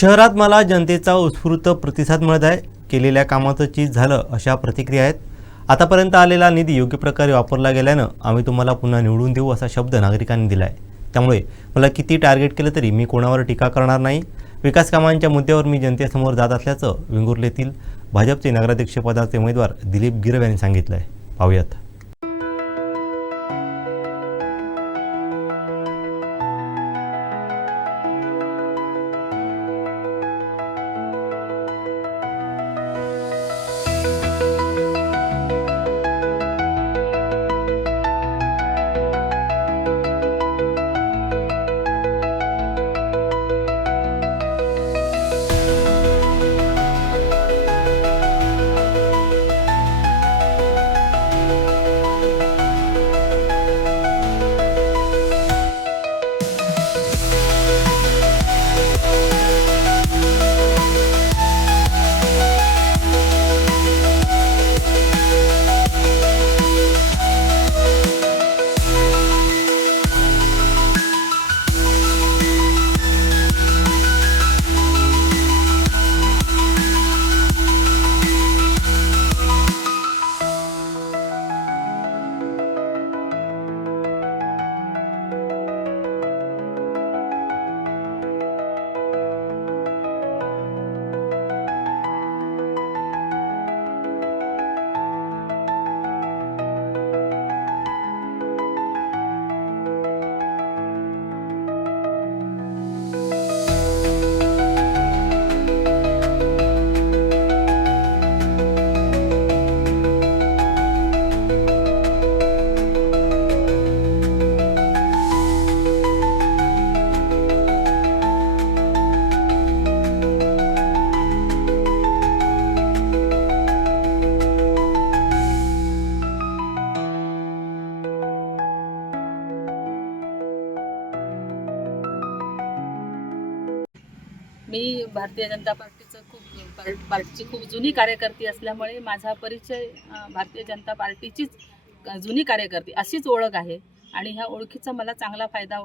शहरात मला जनतेचा उत्स्फूर्त प्रतिसाद मिळत आहे. केलेल्या कामाचं चीज झालं अशा प्रतिक्रिया आहेत. आतापर्यंत आलेला निधी योग्य प्रकारे वापरला गेल्यानं आम्ही तुम्हाला पुन्हा निवडून देऊ असा शब्द नागरिकांनी दिला आहे त्यामुळे मला किती टार्गेट केलं तरी मी कोणावर टीका करणार नाही. विकास कामांच्या मुद्द्यावर मी जनतेसमोर जात असल्याचं वेंगुर्लेतील भाजपचे नगराध्यक्षपदाचे उमेदवार दिलीप गिरव यांनी सांगितलं आहे पाहूयात. भारतीय जनता पार्टीचं खूप पार्टीची खूप जुनी कार्यकर्ती असल्यामुळे माझा परिचय भारतीय जनता पार्टीचीच जुनी कार्यकर्ती अशीच ओळख आहे. आणि ह्या ओळखीचा मला चांगला फायदा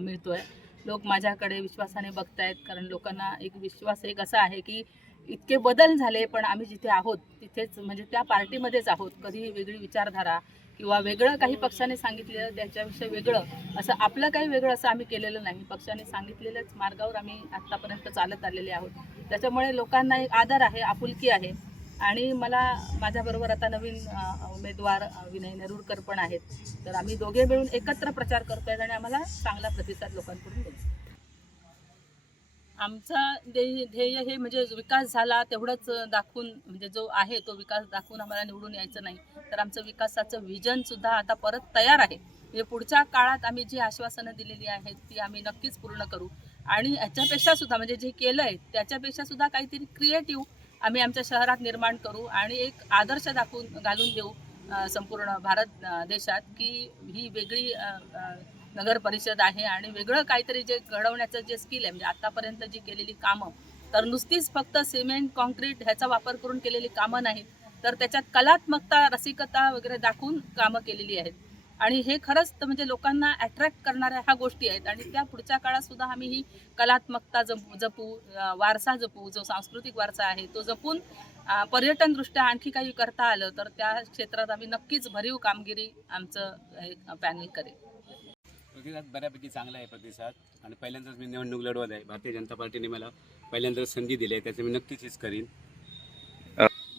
मिळतो आहे लोक माझ्याकडे विश्वासाने बघतायत कारण लोकांना एक विश्वास एक असा आहे की इतके बदल झाले पण आम्ही जिथे आहोत तिथेच म्हणजे त्या पार्टीमध्येच आहोत. कधी वेगळी विचारधारा किंवा वेगळं काही पक्षाने सांगितलेलं त्याच्याविषयी वेगळं असं आपलं काही वेगळं असं आम्ही केलेलं नाही. पक्षाने सांगितलेल्याच मार्गावर आम्ही आत्तापर्यंत चालत आलेले आहोत. त्याच्यामुळे लोकांना एक आदर आहे आपुलकी आहे. आणि मला माझ्याबरोबर आता नवीन उमेदवार विनय नेरुरकर पण आहेत. तर आम्ही दोघे मिळून एकत्र प्रचार करतोय आणि आम्हाला चांगला प्रतिसाद लोकांकडून मिळतो. आमचा ध्येय ध्येय हे म्हणजे विकास झाला तेवढंच दाखवून म्हणजे जो आहे तो विकास दाखवून आम्हाला निवडून यायचं नाही. तर आमचं विकासाचं विजन सुद्धा आता परत तयार आहे. म्हणजे पुढच्या काळात आम्ही जी आश्वासनं दिलेली आहेत ती आम्ही नक्कीच पूर्ण करू. आणि ह्याच्यापेक्षा सुद्धा म्हणजे जे केलं आहे त्याच्यापेक्षा सुद्धा काहीतरी क्रिएटिव्ह आम्ही आमच्या शहरात निर्माण करू आणि एक आदर्श दाखवून घालून देऊ संपूर्ण भारत देशात की ही वेगळी नगर परिषद आहे आणि वेगळं काहीतरी जे घडवण्याचं जे स्किल आहे म्हणजे आतापर्यंत जी केलेली कामं तर नुसतीच फक्त सिमेंट कॉन्क्रीट ह्याचा वापर करून केलेली कामं नाहीत तर त्याच्यात कलात्मकता रसिकता वगैरे दाखवून कामं केलेली आहेत. आणि हे खरंच तर म्हणजे लोकांना अट्रॅक्ट करणाऱ्या ह्या गोष्टी आहेत आणि त्या पुढच्या काळात सुद्धा आम्ही ही कलात्मकता जपू जपू वारसा जपू जो सांस्कृतिक वारसा आहे तो जपून पर्यटनदृष्ट्या आणखी काही करता आलं तर त्या क्षेत्रात आम्ही नक्कीच भरीव कामगिरी आमचं हे पॅनल करेल. प्रतिसाद बऱ्यापैकी चांगला आहे प्रतिसाद. आणि पहिल्यांदाच मी निवडणूक लढवत आहे. भारतीय जनता पार्टीने मला पहिल्यांदाच संधी दिली आहे त्याचं मी नक्कीच हेच करीन.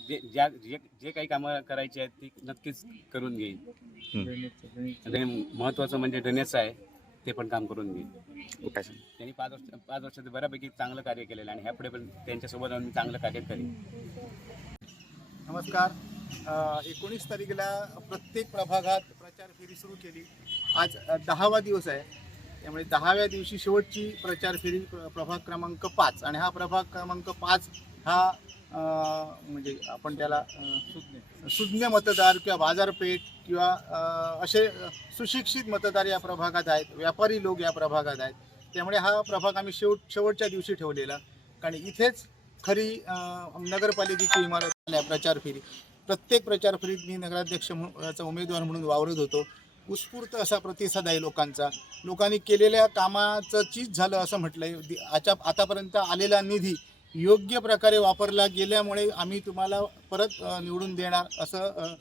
जे ज्या जे जे काही कामं करायची आहेत ती नक्कीच करून घेईन. आणि महत्त्वाचं म्हणजे ड्रेनेजचं आहे ते पण काम करून घेईन. त्यांनी पाच वर्ष पाच वर्षात बऱ्यापैकी चांगलं कार्य केलेलं आहे आणि ह्यापुढे पण त्यांच्यासोबत मी चांगलं कार्य करीन. नमस्कार. एकोणीस तारखेला प्रत्येक प्रभागात प्रचार फेरी सुरू केली. आज दहावा दिवस आहे. त्यामुळे दहाव्या दिवशी शेवटची प्रचार फेरी प्रभाग क्रमांक पाच. आणि हा प्रभाग क्रमांक पाच हा म्हणजे आपण त्याला सुज्ञ मतदार किंवा बाजारपेठ किंवा असे सुशिक्षित मतदार या प्रभागात आहेत. व्यापारी लोक या प्रभागात आहेत. त्यामुळे हा प्रभाग आम्ही शेवट शेवटच्या दिवशी ठेवलेला. कारण इथेच खरी नगरपालिकेची इमारत प्रचार फेरी. प्रत्येक प्रचार फेरीत मी नगराध्यक्ष म्हणून- उमेदवार म्हणून वावरत होतो. उत्स्फूर्त असा प्रतिसाद आहे लोकांचा. लोकांनी केलेल्या कामाचं चीज झालं असं म्हटलं आहे आच्या आतापर्यंत आलेला निधी योग्य प्रकारे वापरला गेल्यामुळे आम्ही तुम्हाला परत निवडून देणार असं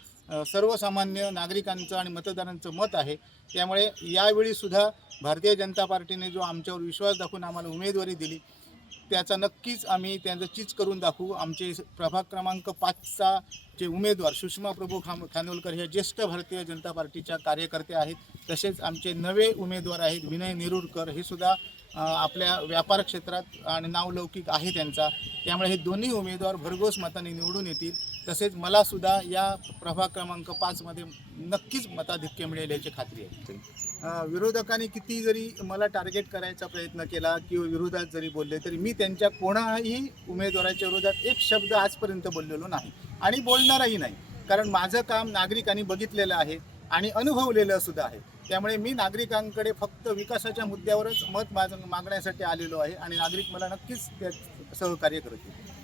सर्वसामान्य नागरिकांचं आणि मतदारांचं मत आहे. त्यामुळे यावेळीसुद्धा भारतीय जनता पार्टीने जो आमच्यावर विश्वास दाखवून आम्हाला उमेदवारी दिली त्याचा नक्कीच आम्ही त्यांचं चीज करून दाखवू. आमचे प्रभाग क्रमांक पाचचा जे उमेदवार सुषमा प्रभू खाम खानोलकर हे ज्येष्ठ भारतीय जनता पार्टीच्या कार्यकर्ते आहेत. तसेच आमचे नवे उमेदवार आहेत विनय नेरुरकर. हे सुद्धा आपल्या व्यापार क्षेत्रात आणि नावलौकिक आहे त्यांचा. त्यामुळे हे दोन्ही उमेदवार भरघोस मताने निवडून येतील. तसेच मला सुद्धा या प्रभाग क्रमांक पाचमध्ये नक्कीच मताधिक्य मिळेल याची खात्री आहे. विरोधकांनी किती जरी मला टार्गेट करायचा प्रयत्न केला किंवा विरोधात जरी बोलले तरी मी त्यांच्या कोणाही उमेदवाराच्या विरोधात एक शब्द आजपर्यंत बोललेलो नाही आणि बोलणारही नाही. कारण माझं काम नागरिकांनी बघितलेलं आहे आणि अनुभवलेलं सुद्धा आहे. त्यामुळे मी नागरिकांकडे फक्त विकासाच्या मुद्द्यावरच मत माग मागण्यासाठी आलेलो आहे आणि नागरिक मला नक्कीच त्यात सहकार्य करतील.